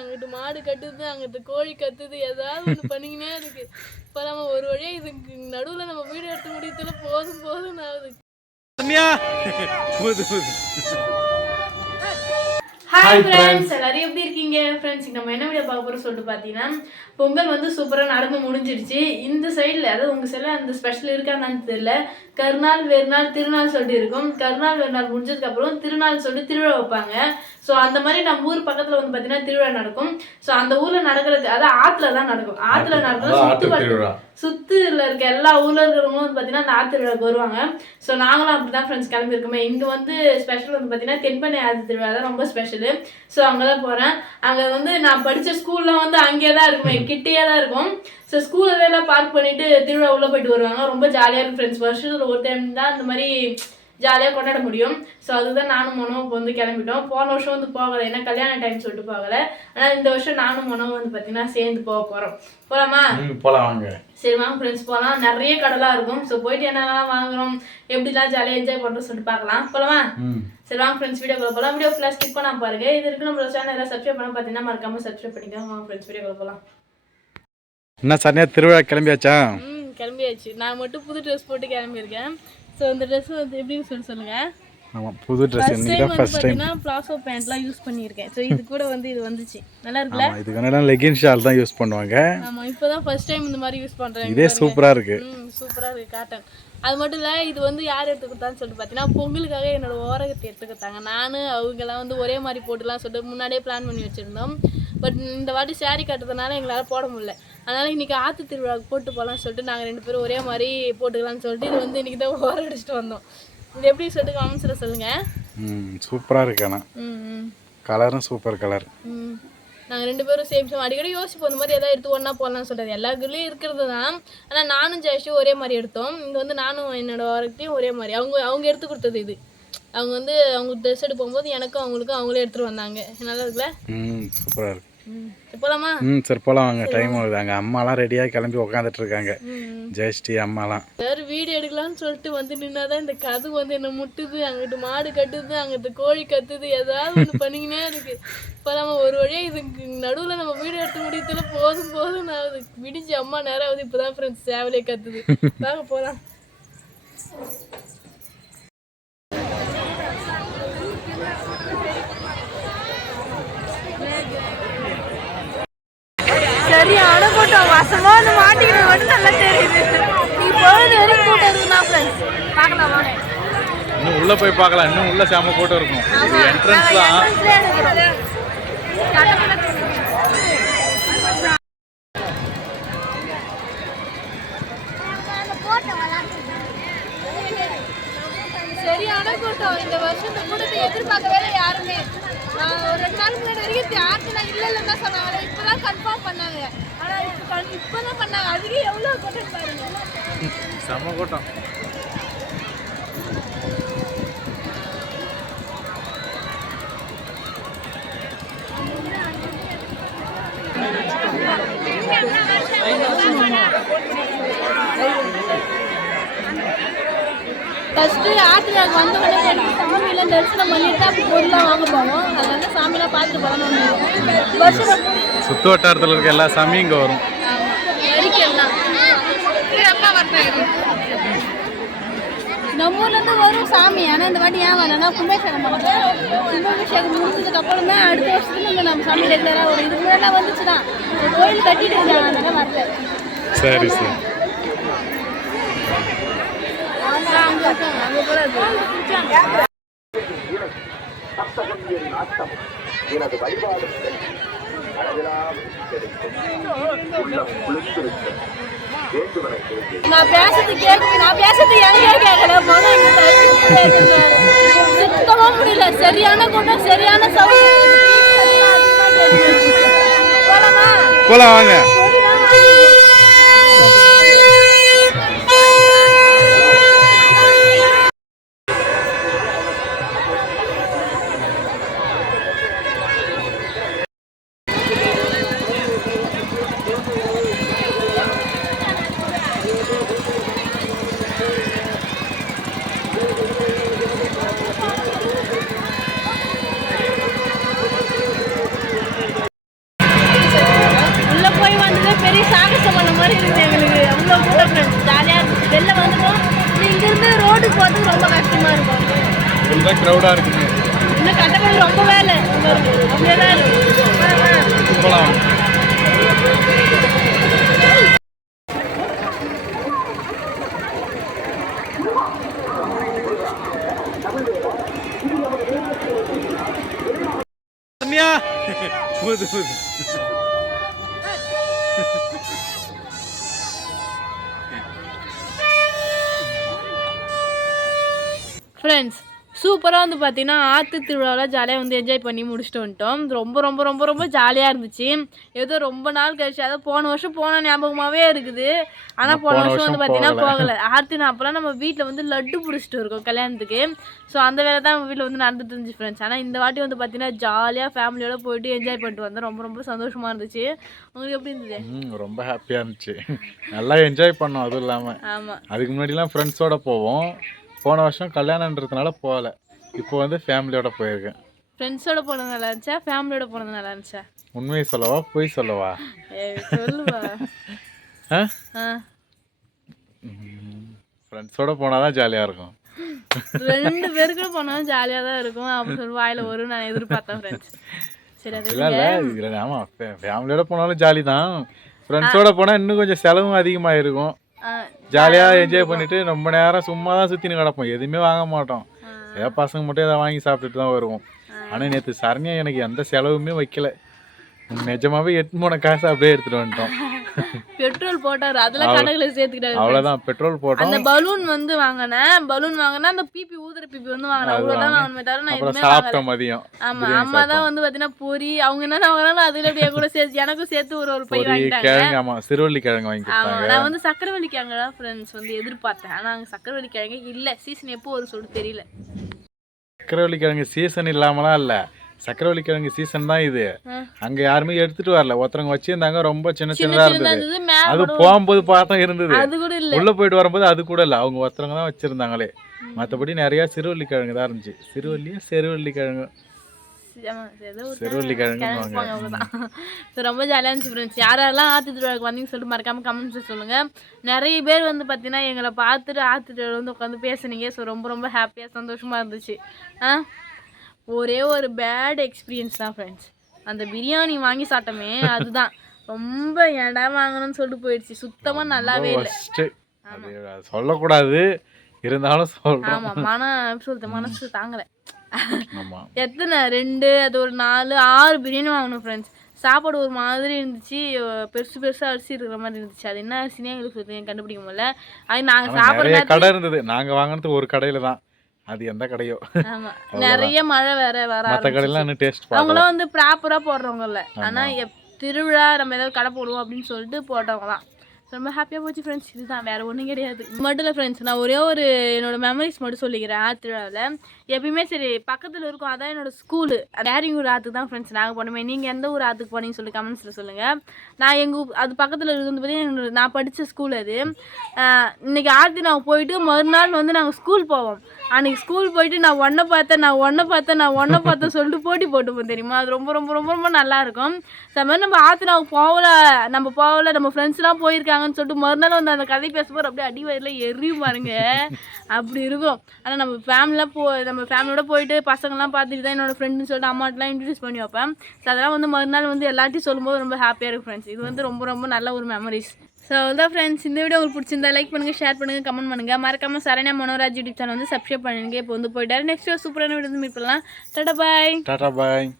அங்கிட்டு மாடு கத்துது, அங்கிட்டு கோழி கத்துது, ஏதாவது ஒன்று பண்ணிக்கினே இருக்கு. இப்போ நம்ம ஒரு வழியா இதுக்கு நடுவில் நம்ம வீடியோ எடுத்து முடியத்துல போதும் போதும் ஆகுது. ஹாய் ஃப்ரெண்ட்ஸ், எல்லாரும் எப்படி இருக்கீங்க? ஃப்ரெண்ட்ஸ், நம்ம என்ன வீடியோ பார்க்க போகிறோம் சொல்லிட்டு பார்த்தீங்கன்னா, பொங்கல் வந்து சூப்பராக நடந்து முடிஞ்சிருச்சு. இந்த சைடில், அதாவது உங்கள் சைடில் அந்த ஸ்பெஷல் இருக்கான்னு தெரியல, கருநாள் வேறுநாள் திருநாள் சொல்லிட்டு இருக்கும். கருநாள் வேறுநாள் முடிஞ்சதுக்கப்புறம் திருநாள் சொல்லிட்டு திருவிழா வைப்பாங்க. ஸோ அந்த மாதிரி நம்ம ஊர் பக்கத்தில் வந்து பார்த்தீங்கன்னா திருவிழா நடக்கும். ஸோ அந்த ஊரில் நடக்கிறது, அதாவது ஆற்றுல தான் நடக்கும். ஆற்றுல நடக்கிறது சுற்றுல இருக்க எல்லா ஊரில் இருக்கிறவங்களும் வந்து பார்த்தீங்கன்னா அந்த ஆற்று திருவிழாவுக்கு வருவாங்க. ஸோ நாங்களும் அப்படி தான் ஃப்ரெண்ட்ஸ் கிளம்பியிருக்கோமே. இங்கே வந்து ஸ்பெஷல் வந்து பார்த்தீங்கன்னா தென்பண்ணை ஆற்று திருவிழா தான் ரொம்ப ஸ்பெஷலு. ஸோ அங்கே தான் போகிறேன். அங்கே வந்து நான் படித்த ஸ்கூல்லாம் வந்து அங்கேயே தான் இருக்குமே, கிட்டேயே தான் இருக்கும். ஸோ ஸ்கூலில் எல்லாம் பார்க் பண்ணிவிட்டு திருவிழா உள்ளே போயிட்டு வருவாங்க. ரொம்ப ஜாலியாக இருக்கும் ஃப்ரெண்ட்ஸ். வருஷத்தில் ஒரு டைம் தான் இந்த மாதிரி ஜாலியாக கொண்டாட முடியும். ஸோ அதுதான் நானும் மனோவும் இப்போ வந்து கிளம்பிட்டோம். போன வருஷம் வந்து போகலை, ஏன்னா கல்யாண டைம் சொல்லிட்டு போகலை. ஆனால் இந்த வருஷம் நானும் மனோவும் வந்து பார்த்தீங்கன்னா சேர்ந்து போக போகிறோம். போகலாமா? போகலாம் வாங்க. சரி வாங்க ஃப்ரெண்ட்ஸ் போகலாம். நிறைய கடலாக இருக்கும். ஸோ போயிட்டு என்னெல்லாம் வாங்குறோம், எப்படிலாம் ஜாலியாக என்ஜாய் பண்ணுறோம் சொல்லிட்டு பார்க்கலாம். போகலாமா? சரி வாங்க ஃப்ரெண்ட்ஸ் வீடியோக்குள்ள போகலாம். வீடியோ ஃபுல்லாக ஸ்கிப் பண்ணாம பாருங்க. இது இருக்கு நம்மளோட சேனல் எல்லாம் சப்ஸ்கிரைப் பண்ண பார்த்தீங்கன்னா மறக்காமல் சப்ஸ்கிரைப் பண்ணிக்கோங்க. வாங்க ஃப்ரெண்ட்ஸ் வீடியோக்குள்ள போகலாம். என்ன சனியா திருவிழா கிளம்பியாச்சா? கிளம்பியாச்சு. நான் மட்டும் புது ட்ரெஸ் போட்டு கிளம்பியிருக்கேன். ஸோ இந்த ட்ரெஸ் வந்து எப்படின்னு சொல்லுங்க. ஆமாம், புது ட்ரெஸ். இன்னைக்கு தான் ஃபர்ஸ்ட் டைம் பிளாசோ பேண்ட்லாம் யூஸ் பண்ணியிருக்கேன். ஸோ இது கூட வந்து இது வந்துச்சு, நல்லா இருக்குல்ல? இதுக்கு முன்னாடி லெகின் ஷால் தான் யூஸ் பண்ணுவாங்க. ஆமாம், இப்போ தான் ஃபர்ஸ்ட் டைம் இந்த மாதிரி யூஸ் பண்ணுறேன். இதே சூப்பராக இருக்கு. சூப்பராக இருக்கு, காட்டன். அது மட்டும் இல்லை, இது வந்து யார் எடுத்து கொடுத்தான்னு சொல்லிட்டு பார்த்தீங்கன்னா பொங்கலுக்காக என்னோட ஓரகத்தை எடுத்து கொடுத்தாங்க. நான் அவங்கெல்லாம் வந்து ஒரே மாதிரி போட்டுலாம் சொல்லிட்டு முன்னாடியே பிளான் பண்ணி வச்சுருந்தோம். பட் இந்த வாட்டி சாரீ கட்டுறதுனால எங்களால் போட முடியல. அதனால் இன்றைக்கி ஆற்று திருவிழாவுக்கு போட்டு போகலான்னு சொல்லிட்டு நாங்கள் 2 பேரும் ஒரே மாதிரி போட்டுக்கலான்னு சொல்லிட்டு இது வந்து இன்றைக்கி தான் ஓரம் அடிச்சுட்டு வந்தோம். இது எப்படி சொல்லிட்டு காமிச்சிட சொல்லுங்கள். சூப்பராக இருக்கு. ஆனால் கலரும் சூப்பர் கலர். நாங்கள் 2 பேரும் சேம் அடிக்கடி யோசிப்போம் இந்த மாதிரி எதாவது எடுத்து ஒன்றா போடலாம்னு சொல்கிறது. எல்லா இதுலேயும் இருக்கிறது தான். ஆனால் நானும் ஜெயஸ்டியும் ஒரே மாதிரி எடுத்தோம். இங்கே வந்து நானும் என்னோட வாரத்தையும் ஒரே மாதிரி அவங்க எடுத்து கொடுத்தது. இது அவங்க வந்து அவங்க ட்ரெஸ் எடுத்து போகும்போது எனக்கும் அவங்களுக்கும் அவங்களே எடுத்துகிட்டு வந்தாங்க. நல்லா இருக்குல்ல? சூப்பராக இருக்கு. போகலாமா? சரி போகலாம் வாங்க. டைம் ஆகுது. அங்கே அம்மாலாம் ரெடியாக கிளம்பி உட்காந்துட்டு இருக்காங்க. ஜெயஸ்டி அம்மாலாம் வேறு வீடியோ எடுக்கலாம்னு சொல்லிட்டு வந்து நின்னாதான் இந்த கது வந்து என்ன முட்டுது, அங்கிட்டு மாடு கட்டுது, அங்கிட்டு கோழி கத்துது, ஏதாவது ஒன்று பண்ணிக்கினே இருக்கு. இப்போ நம்ம ஒரு வழியாக இதுக்கு நடுவில் நம்ம வீடியோ எடுத்து முடியத்துல போதும் போதும் ஆகுது. விடிஞ்சு அம்மா நேரம் ஆகுது. இப்போ தான் ஃப்ரெண்ட்ஸ் சேவலே கத்துது. வாங்க போகலாம். சரியான கூட்டம். வசமா வந்து மாட்டிக்கிறது மட்டும் நல்லா தெரியுது. நீ பொழுது வரைக்கும் கூட்டம் இருக்குண்ணா ஃப்ரெண்ட்ஸ். பார்க்கலாம் வாங்க. இன்னும் உள்ளே போய் பார்க்கலாம். இன்னும் உள்ள சாம கூட்டம் இருக்கும். என்ட்ரன்ஸ்லாம் சரியான கூட்டம். இந்த வருஷம் இந்த கூட்டத்தை எதிர்பார்க்கவே யாருமே. நான் ஒரு 2 நாள் முன்னாடி வரைக்கும் யாருக்கு நான் இல்லைன்னு தான் சொன்னாங்க. இப்போதான் கன்ஃபார்ம் பண்ணாங்க. ஆனால் இப்போ தான் பண்ணாங்க. அதுக்கே எவ்வளோ கூட்டம் பாருங்க. செம கூட்டம். ஃபஸ்ட்டு ஆற்றுல வந்த உடனே சாமியில் தரிசனம் பண்ணிட்டு தான் பொருளாக வாங்க போவோம். அதனால சாமியெலாம் பார்த்துட்டு போகலாம்னு வருஷம் சுற்று வட்டாரத்தில் இருக்க எல்லா சாமியும் இங்கே வரும். நம்ம ஊர்லேருந்து வரும் சாமி. ஆனால் இந்த வாட்டி ஏன் வரலன்னா கும்பாபிஷேகம் முடிஞ்சதுக்கு அப்புறமே அடுத்த வருஷத்துக்கு நம்ம சாமி ரெகுலராக வரும். இதுக்கு முன்னாடி வந்துச்சு தான் கோயில் கட்டிட்டு இருந்தாங்க, அதனால வரல. சரி சரி. நான் பேசுறது கேட்கு. நான் பேசுறது எங்கே கேட்கல. சுத்தமா முடியல. சரியான கூட்டம், சரியான சவுண்ட். போலாம் வாங்க. இருக்கும். இதுதான் க்ரௌடாக இருக்குங்க. இன்னும் கட்டப்படி ரொம்ப வேலை அப்படியே தான் இருக்கு. போகலாம். ஃப்ரெண்ட்ஸ் சூப்பராக வந்து பார்த்தீங்கன்னா ஆற்று திருவிழாவில் ஜாலியாக வந்து என்ஜாய் பண்ணி முடிச்சுட்டு வந்துட்டோம். ரொம்ப ரொம்ப ரொம்ப ரொம்ப ஜாலியாக இருந்துச்சு. ஏதோ ரொம்ப நாள் கழிச்சு, அதாவது போன வருஷம் போன ஞாபகமாகவே இருக்குது. ஆனால் போன வருஷம் வந்து பார்த்தீங்கன்னா போகலை. ஆற்றுனா அப்போலாம் நம்ம வீட்டில் வந்து லட்டு பிடிச்சிட்டு இருக்கோம் கல்யாணத்துக்கு. ஸோ அந்த வேலை தான் நம்ம வீட்டில் வந்து நடந்துட்டு இருந்துச்சு ஃப்ரெண்ட்ஸ். ஆனால் இந்த வாட்டி வந்து பார்த்தீங்கன்னா ஜாலியாக ஃபேமிலியோட போயிட்டு என்ஜாய் பண்ணிட்டு வந்தோம். ரொம்ப ரொம்ப சந்தோஷமாக இருந்துச்சு. உங்களுக்கு எப்படி இருந்தது? ரொம்ப ஹாப்பியாக இருந்துச்சு. நல்லா என்ஜாய் பண்ணோம். அதுவும் இல்லாமல் ஆமாம், அதுக்கு முன்னாடிலாம் ஃப்ரெண்ட்ஸோட போவோம். போன வருஷம் கல்யாணன்றதுனால போகலை. இப்போ வந்து ஃபேமிலியோட போயிருக்கேன். ஃப்ரெண்ட்ஸோட போனது நல்லா இருந்துச்சா ஃபேமிலியோட போனது நல்லா இருந்துச்சா? உண்மையை சொல்லவா பொய் சொல்லவா? சொல்லுவா. ஃப்ரெண்ட்ஸோட போனால் தான் ஜாலியாக இருக்கும். 2 பேருக்கு போனாலும் ஜாலியாக தான் இருக்கும் அப்படின்னு சொல்லி வாயில் வரும் நான் எதிர்பார்த்தேன் ஃப்ரெண்ட்ஸ். சரி அது இல்லை இல்லை ஆமாம், ஃபேமிலியோட போனாலும் ஜாலி தான். ஃப்ரெண்ட்ஸோட போனால் இன்னும் கொஞ்சம் செலவும் அதிகமாக இருக்கும். ஜாலியாக என்ஜாய் பண்ணிட்டு ரொம்ப நேரம் சும்மா தான் சுற்றின்னு கிடப்போம். எதுவுமே வாங்க மாட்டோம். ஏதோ பசங்க மட்டும் எதாவது வாங்கி சாப்பிட்டுட்டு தான் வருவோம். ஆனால் நேற்று சரணியா எனக்கு எந்த செலவுமே வைக்கல. நிஜமாவே 8 மூணு காசு அப்படியே எடுத்துட்டு வந்துட்டோம். பெட்ரோல் போட்டாரு அதெல்லாம் கணக்குல சேர்த்துக்கிட்டாரு. அவ்வளோதான் பெட்ரோல் போட்டோம். அந்த பலூன் வந்து வாங்கினேன். பலூன் வாங்கினா அந்த பிபி ஊதுற பிபி வந்து வாங்கினேன். அவ்வளோதான் வாங்கினே தவிர நான் எதுவுமே சாப்பிட்டேன் மதியம். ஆமா அம்மா தான் வந்து பார்த்தீங்கன்னா பொரி அவங்க என்ன வாங்கினாலும் அதுல அப்படியே கூட சேர்த்து எனக்கும் சேர்த்து ஒரு பை வாங்கிட்டாங்க. கிழங்கு ஆமா சிறுவள்ளி கிழங்கு வாங்கி கொடுத்தாங்க. நான் வந்து சக்கரவள்ளி கிழங்கு தான் ஃப்ரெண்ட்ஸ் வந்து எதிர்பார்த்தேன். ஆனால் அங்கே சக்கரவள்ளி கிழங்கு இல்லை. சீசன் எப்போ ஒரு சொல்லு தெரியல. சக்கரவள்ளி கிழங்கு சீசன் இல்லாமலாம் இல்லை, சக்கரவள்ளி கிழங்கு சீசன் தான் இது. அங்க யாருமே எடுத்துட்டு வரல. ஒருத்தவங்க வச்சிருந்தாங்க, ரொம்ப சின்ன சின்னதா இருந்தது. அது போகும்போது பார்த்தா இருந்தது, உள்ள போயிட்டு வரும்போது அது கூட இல்லை. அவங்க ஒருத்தவங்க தான் வச்சிருந்தாங்களே. மற்றபடி நிறைய சிறுவள்ளி கிழங்கு தான் இருந்துச்சு. செருவள்ளி கிழங்கு செருவள்ளி கிழங்கு ரொம்ப ஜாலியாக இருந்துச்சு ஃப்ரெண்ட்ஸ். யாரெல்லாம் ஆற்று திருவிழாவுக்கு வந்தீங்கன்னு சொல்லிட்டு மறக்காம கமெண்ட்ஸ் சொல்லுங்க. நிறைய பேர் வந்து பார்த்தீங்கன்னா எங்களை பார்த்துட்டு ஆற்று திருவிழா வந்து உட்காந்து பேசுனீங்க. ஸோ ரொம்ப ரொம்ப ஹாப்பியாக சந்தோஷமாக இருந்துச்சு. ஒரே ஒரு பேட் எக்ஸ்பீரியன்ஸ் தான் ஃப்ரெண்ட்ஸ். அந்த பிரியாணி வாங்கி சாப்பிட்டோமே அதுதான் ரொம்ப ஏடா வாங்கணும்னு சொல்லிட்டு போயிடுச்சு. சுத்தமாக நல்லாவே இல்லை. சொல்லக்கூடாது இருந்தாலும் சொல்றேன். ஆமாம் மனசு தாங்கலை. எத்தனை 2 அது ஒரு 4 6 பிரியாணி வாங்கணும் ஃப்ரெண்ட்ஸ். சாப்பாடு ஒரு மாதிரி இருந்துச்சு. பெருசாக அரிசி இருக்கிற மாதிரி இருந்துச்சு. அது என்ன அரிசினே எங்களுக்கு கண்டுபிடிக்க முடியல. அது நாங்கள் சாப்பிட்ற கடை இருந்தது. நாங்கள் வாங்கினது ஒரு கடையில் தான். அது எந்த கடையோ. ஆமாம் நிறைய மழை வர மற்ற கடையெல்லாம் இன்னும் டேஸ்ட் அவங்களாம் வந்து ப்ராப்பராக போடுறவங்க இல்லை. ஆனால் திருவிழா நம்ம ஏதாவது கடை போடுவோம் அப்படின்னு சொல்லிட்டு போட்டவங்க தான். ரொம்ப ஹாப்பியாக போச்சு ஃப்ரெண்ட்ஸ். இதுதான், வேறு ஒன்றும் கிடையாது. மட்டும் இல்லை ஃப்ரெண்ட்ஸ், நான் ஒரே ஒரு என்னோடய மெமரிஸ் மட்டும் சொல்லிக்கிறேன். ஆற்றுவிழாவில் எப்பயுமே சரி பக்கத்தில் இருக்கும். அதான் என்னோடய ஸ்கூலு டேரிங்கூர் ஆற்றுக்கு தான் ஃப்ரெண்ட்ஸ் நாங்கள் போனோமே. நீங்கள் எந்த ஊர் ஆற்றுக்கு போனீங்கன்னு சொல்லி கமெண்ட்ஸில் சொல்லுங்கள். நான் எங்கள் அது பக்கத்தில் இருந்து பார்த்தீங்கன்னா நான் படித்த ஸ்கூல் அது. இன்றைக்கி ஆற்று நாங்கள் போயிட்டு மறுநாள் வந்து நாங்கள் ஸ்கூல் போவோம். அன்றைக்கி ஸ்கூல் போயிட்டு நான் ஒன்றை பார்த்தேன் சொல்லிட்டு போட்டி போட்டுப்போம் தெரியுமா. அது ரொம்ப ரொம்ப ரொம்ப ரொம்ப நல்லாயிருக்கும். சில மாதிரி நம்ம ஆற்று நாங்கள் போகல நம்ம ஃப்ரெண்ட்ஸ்லாம் போயிருக்காங்கன்னு சொல்லிட்டு மறுநாள் வந்து அந்த கதை பேசும்போது அப்படியே அடி வயிறில் எரியும் பாருங்க. அப்படி இருக்கும். ஆனால் நம்ம ஃபேமிலியோட போயிட்டு பசங்கள்லாம் பார்த்துட்டு தான் என்னோடய ஃப்ரெண்டுன்னு சொல்லிட்டு அம்மாட்டெலாம் இன்ட்ரடியூஸ் பண்ணி வைப்பேன். ஸோ அதெல்லாம் வந்து மறுநாள் வந்து எல்லாத்தையும் சொல்லும்போது ரொம்ப ஹாப்பியாக இருக்கும் ஃப்ரெண்ட்ஸ். இது வந்து ரொம்ப ரொம்ப நல்ல ஒரு மெமரிஸ். ஸோ அவ்வளோதான் ஃப்ரெண்ட்ஸ். இந்த வீடியோ உங்களுக்கு பிடிச்சிருந்தா லைக் பண்ணுங்கள், ஷேர் பண்ணுங்கள், கமெண்ட் பண்ணுங்கள். மறக்காமல் சரண்யா மனோராஜ் யூடியூப் சேனல் வந்து சப்ஸ்கிரைப் பண்ணுங்க. இப்போ வந்து போயிட்டாரு. நெக்ஸ்ட் சூப்பரான வீடியோ வந்து மீட் பண்ணலாம். டாடா பாய்.